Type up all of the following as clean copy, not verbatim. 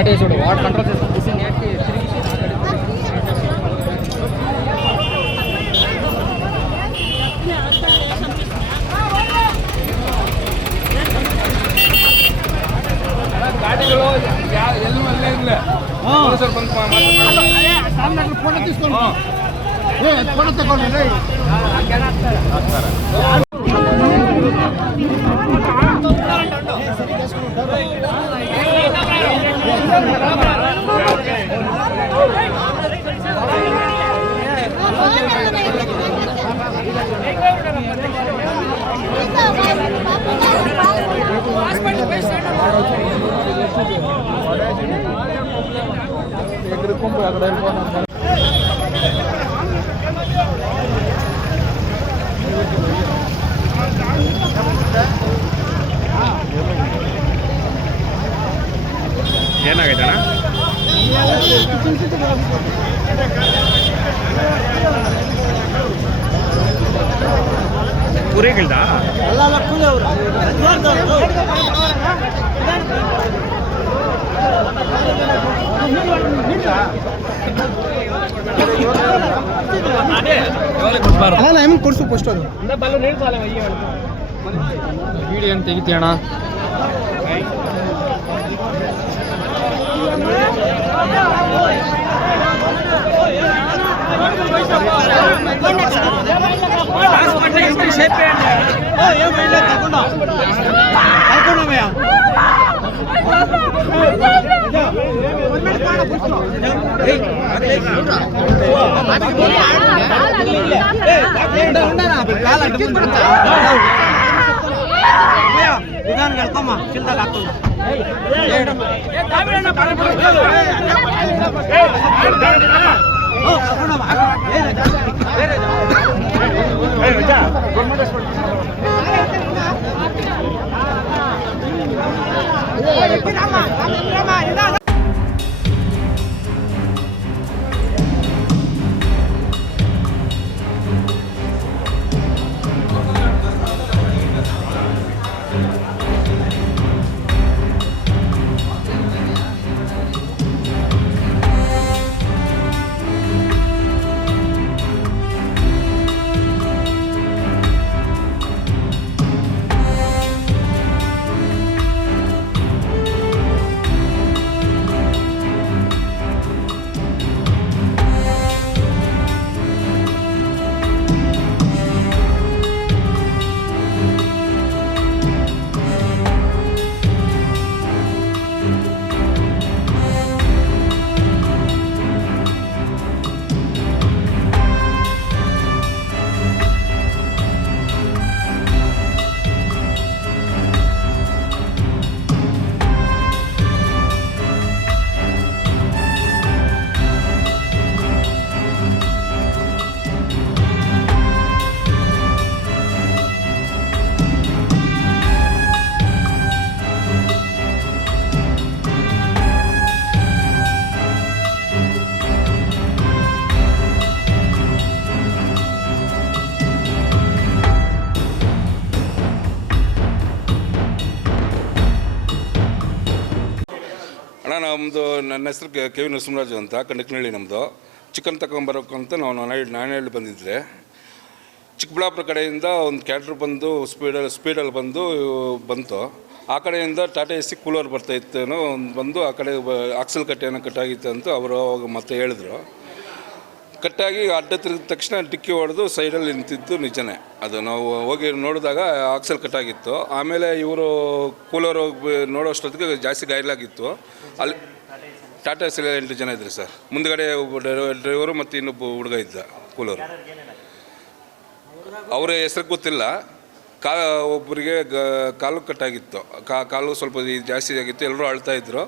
టాటా చూడు water control system తీసి నేటికి తిరిగి ಗಾಡಿಗಳು ಎಲ್ಲೂ ಅಲ್ಲೇ ಇಲ್ಲ ಸರ್ ಬಂದು ಫೋನ್ తీసుకొని ಫೋನ್ ತಗೊಂಡ್ರೆ ಏನಾಗಿದೆ ಅಣ್ಣ ಪೂರಿಗಿಲ್ದ ಏಮನ್ ಕೊಡ್ಸು ಫಸ್ಟ್ ಅದು ವಿಡಿಯೋ ಏನು ತೆಗಿತೀಯಣ್ಣ ವಿಧಾನ ಹೇಳ್ಕೊಮ್ಮ ಚಿಲ್ದಾಗ ಹಾಕೋದು ನಮ್ಮದು ನನ್ನ ಹೆಸರು ಕೆ ವಿ ನರಸಿಂಹರಾಜು ಅಂತ ಕಂಡಕ್ನಳ್ಳಿ ನಮ್ಮದು ಚಿಕನ್ ತಗೊಂಬರೋಕೆ ಅಂತ ನಾವು ನಾನೇಳಿ ಬಂದಿದ್ದೆ ಚಿಕ್ಕಬಳ್ಳಾಪುರ ಕಡೆಯಿಂದ ಒಂದು ಕ್ಯಾಟ್ರ್ ಬಂದು ಸ್ಪೀಡಲ್ಲಿ ಬಂತು ಆ ಕಡೆಯಿಂದ ಟಾಟಾ ಎಸಿ ಕೂಲರ್ ಬರ್ತಾಯಿತ್ತು ಒಂದು ಬಂದು ಆ ಕಡೆ ಆಕ್ಸಲ್ ಕಟ್ಟೆಯನ್ನು ಕಟ್ಟಾಗಿತ್ತು ಅಂತ ಅವರು ಅವಾಗ ಮತ್ತೆ ಹೇಳಿದ್ರು ಕಟ್ಟಾಗಿ ಅಡ್ಡ ತಿರುಗಿದ ತಕ್ಷಣ ಡಿಕ್ಕಿ ಹೊಡೆದು ಸೈಡಲ್ಲಿ ನಿಂತಿದ್ದು ನಿಜನೇ ಅದು ನಾವು ಹೋಗಿ ನೋಡಿದಾಗ ಆಕ್ಸಲ್ ಕಟ್ಟಾಗಿತ್ತು ಆಮೇಲೆ ಇವರು ಕೂಲರ್ ಹೋಗಿ ನೋಡೋಷ್ಟೊತ್ತಿಗೆ ಜಾಸ್ತಿ ಗಾಯಲಾಗಿತ್ತು ಅಲ್ಲಿ ಟಾಟಾ ಎಸ್ಸಲ್ಲಿ 8 ಜನ ಇದ್ದರು ಸರ್ ಮುಂದುಗಡೆ ಒಬ್ಬ ಡ್ರೈವರು ಮತ್ತು ಇನ್ನೊಬ್ಬ ಹುಡುಗ ಇದ್ದ ಕೂಲರು ಅವರ ಹೆಸರು ಗೊತ್ತಿಲ್ಲ ಒಬ್ಬರಿಗೆ ಕಾಲು ಕಟ್ಟಾಗಿತ್ತು ಕಾಲು ಸ್ವಲ್ಪ ಜಾಸ್ತಿ ಆಗಿತ್ತು ಎಲ್ಲರೂ ಅಳ್ತಾಯಿದ್ರು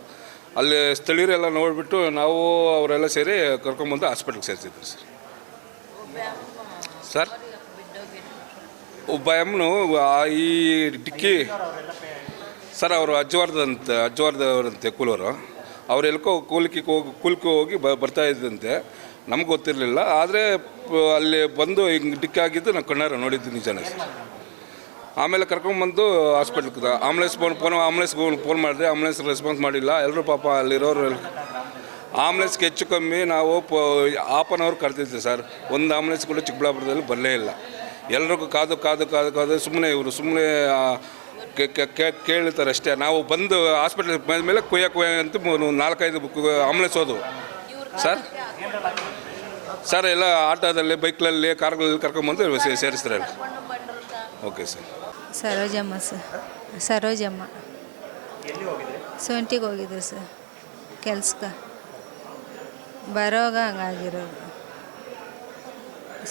ಅಲ್ಲಿ ಸ್ಥಳೀಯರೆಲ್ಲ ನೋಡಿಬಿಟ್ಟು ನಾವು ಅವರೆಲ್ಲ ಸೇರಿ ಕರ್ಕೊಂಬಂದು ಹಾಸ್ಪಿಟ್ಲಿಗೆ ಸೇರಿಸಿದ್ರು ಸರ್ ಒಬ್ಬ ಎಮ್ಮನು ಈ ಡಿಕ್ಕಿ ಸರ್ ಅವರು ಅಜ್ವಾರ್ದವರಂತೆ ಕೂಲರು ಅವ್ರು ಎಲ್ಕೋ ಕೂಲ್ಕೆ ಹೋಗಿ ಬರ್ತಾ ಇದ್ದಂತೆ ನಮ್ಗೆ ಗೊತ್ತಿರಲಿಲ್ಲ ಆದರೆ ಅಲ್ಲಿ ಬಂದು ಹಿಂಗೆ ಡಿಕ್ಕಿ ಆಗಿದ್ದು ನಾನು ಕಣ್ಣಾರ ನೋಡಿದ್ದು ನಿಜನೇ ಸರ್ ಆಮೇಲೆ ಕರ್ಕೊಂಡ್ಬಂದು ಹಾಸ್ಪಿಟ್ಲಿಗೆ ಆಂಬುಲೆನ್ಸ್ಗೆ ಫೋನ್ ಮಾಡಿದ್ರೆ ಆಂಬುಲೆನ್ಸ್ ರೆಸ್ಪಾನ್ಸ್ ಮಾಡಿಲ್ಲ. ಎಲ್ಲರೂ ಪಾಪ ಅಲ್ಲಿರೋರು ಆಂಬುಲೆನ್ಸ್ಗೆ ಹೆಚ್ಚು ಕಮ್ಮಿ ನಾವು ಹಾಫ್ ಆನ್ ಅವರ್ ಕರೆದಿದ್ದೆ ಸರ್. ಒಂದು ಆಂಬುಲೆನ್ಸ್ ಕೂಡ ಚಿಕ್ಕಬಳ್ಳಾಪುರದಲ್ಲಿ ಬರಲೇ ಇಲ್ಲ. ಎಲ್ರಿಗೂ ಕಾದು ಸುಮ್ಮನೆ ಕೇಳ್ತಾರೆ ಅಷ್ಟೇ. ನಾವು ಬಂದು ಹಾಸ್ಪಿಟ್ಲ್ ಮೇಲೆ ಕೊಯ್ಯ ಅಂತ 4-5 ಆಂಬುಲೆನ್ಸ್ ಹೋದವು ಸರ್. ಎಲ್ಲ ಆಟೋದಲ್ಲಿ, ಬೈಕ್ಗಳಲ್ಲಿ, ಕಾರ್ಗಳಲ್ಲಿ ಕರ್ಕೊಂಬಂದು ಸೇರಿಸ್ತಾರೆ. Okay sir. ಸರೋಜಮ್ಮ ಸೊಂಟಿಗೆ ಹೋಗಿದ್ರು ಸರ್ ಕೆಲ್ಸಕ್ಕೆ. ಬರೋವಾಗ ಹಂಗಾಗಿರೋದು.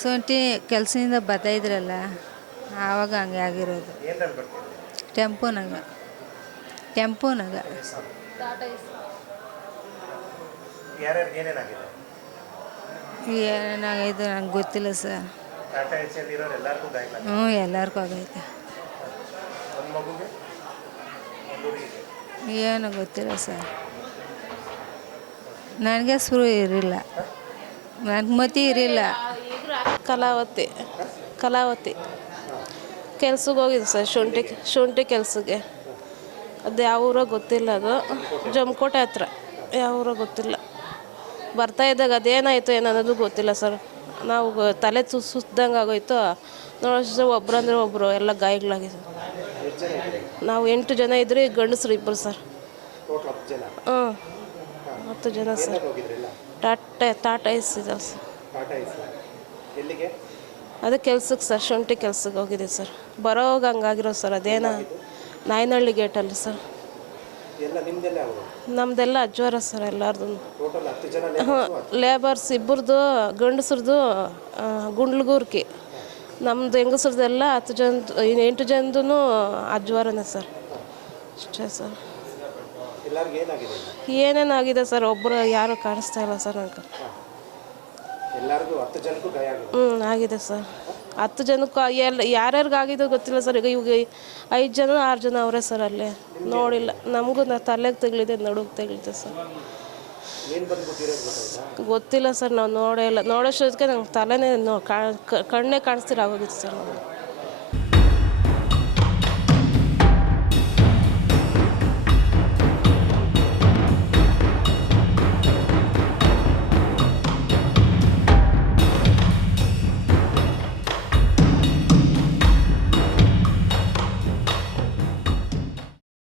ಸೊಂಟಿ ಕೆಲಸದಿಂದ ಬರ್ತಾಯಿದ್ರಲ್ಲ ಆವಾಗ ಹಂಗೆ ಆಗಿರೋದು. ಟೆಂಪೋನಾಗ ಏನಾಗೈತೆ ನಂಗೆ ಗೊತ್ತಿಲ್ಲ ಸರ್. ಹ್ಞೂ, ಎಲ್ಲರಿಗೂ ಆಗೈತೆ. ಏನು ಗೊತ್ತಿಲ್ಲ ಸರ್. ನನಗೆ ಶುರು ಇರಲಿಲ್ಲ, ನನಗೆ ಮತಿ ಇರಲಿಲ್ಲ. ಕಲಾವತಿ ಕೆಲ್ಸಕ್ಕೆ ಹೋಗಿದ್ದು ಸರ್. ಶುಂಠಿ ಕೆಲಸಕ್ಕೆ. ಅದು ಯಾವ ಊರೋ ಗೊತ್ತಿಲ್ಲ. ಅದು ಜಮಕೋಟೆ ಹತ್ರ, ಯಾವ ಊರೋ ಗೊತ್ತಿಲ್ಲ. ಬರ್ತಾಯಿದ್ದಾಗ ಅದೇನಾಯಿತು ಏನನ್ನೋದು ಗೊತ್ತಿಲ್ಲ ಸರ್. ನಾವು ತಲೆ ಸುಸ್ದಂಗೆ ಆಗೋಯ್ತು. ನೋಡೋ ಒಬ್ರಂದ್ರೆ ಒಬ್ಬರು ಎಲ್ಲ ಗಾಯಗಳಾಗಿದೆ. ನಾವು 8 ಜನ ಇದ್ರಿ, ಗಂಡಸರು 2 ಸರ್. 10 ಜನ ಸರ್. ಟಾಟಾ ಏಸ್ ಇದೆ ಸರ್. ಅದು ಕೆಲ್ಸಕ್ಕೆ ಸರ್, ಶುಂಠಿ ಕೆಲ್ಸಕ್ಕೆ ಹೋಗಿದೆ ಸರ್. ಬರೋವಾಗ ಹಂಗಾಗಿರೋ ಸರ್. ಅದೇನೋ ನಾಯನಹಳ್ಳಿ ಗೇಟಲ್ಲಿ ಸರ್. ನಮ್ಮದೆಲ್ಲ ಅಜ್ವಾರ ಸರ್ ಎಲ್ಲರದು. ಲೇಬರ್ಸ್ 2 ಗಂಡಸ್ರದ್ದು ಗುಂಡ್ಲಗೂರ್ಕಿ. ನಮ್ಮದು ಹೆಂಗಸ್ರದ್ದೆಲ್ಲ 10 ಜನ 8 ಜನದ್ದು ಅಜ್ವಾರನೇ ಸರ್. ಅಷ್ಟೇ ಸರ್. ಏನೇನಾಗಿದೆ ಸರ್, ಒಬ್ಬರು ಯಾರು ಕಾಣಿಸ್ತಾ ಇಲ್ಲ ಸರ್ ನನಗೆ. ಆಗಿದೆ ಸರ್. 10 ಜನಕ್ಕೂ ಯಾರ್ಯಾರಿಗೆ ಆಗಿದೋ ಗೊತ್ತಿಲ್ಲ ಸರ್. ಈಗ 5 ಜನ 6 ಜನ ಅವರೇ ಸರ್ ಅಲ್ಲೇ. ನೋಡಿಲ್ಲ. ನಮಗೂ ತಲೆಗೆ ತಗಲಿದೆ, ನಡುಗೆ ತಗಲಿದೆ ಸರ್. ಗೊತ್ತಿಲ್ಲ ಸರ್, ನಾವು ನೋಡೇ ಇಲ್ಲ. ನೋಡೋಷ್ಟೊತ್ತಿಗೆ ನಂಗೆ ತಲೆನೇ ಕಣ್ಣೇ ಕಾಣಿಸ್ತೀರ ಆಗೋಗಿತ್ತು ಸರ್.